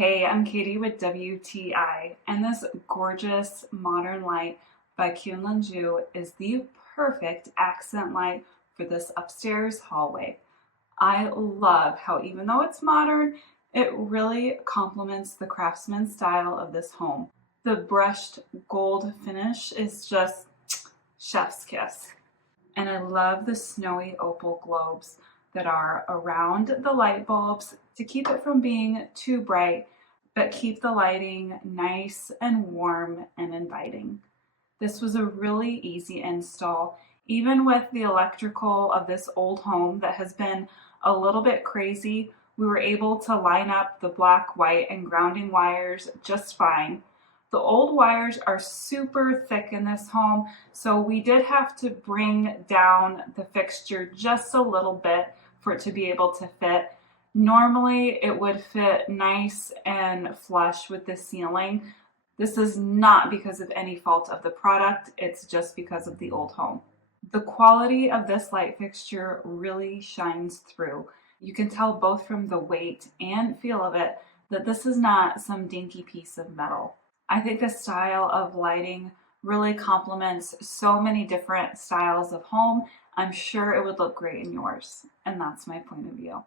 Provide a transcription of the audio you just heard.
Hey, I'm Katie with WTI, and this gorgeous modern light by Kunlinzhu is the perfect accent light for this upstairs hallway. I love how even though it's modern, it really complements the craftsman style of this home. The brushed gold finish is just chef's kiss. And I love the snowy opal globes that are around the light bulbs to keep it from being too bright, but keep the lighting nice and warm and inviting. This was a really easy install, even with the electrical of this old home that has been a little bit crazy. We were able to line up the black, white, and grounding wires just fine. The old wires are super thick in this home, so we did have to bring down the fixture just a little bit for it to be able to fit. Normally it would fit nice and flush with the ceiling. This is not because of any fault of the product, it's just because of the old home. The quality of this light fixture really shines through. You can tell both from the weight and feel of it that this is not some dinky piece of metal. I think the style of lighting really complements so many different styles of home. I'm sure it would look great in yours, and that's my point of view.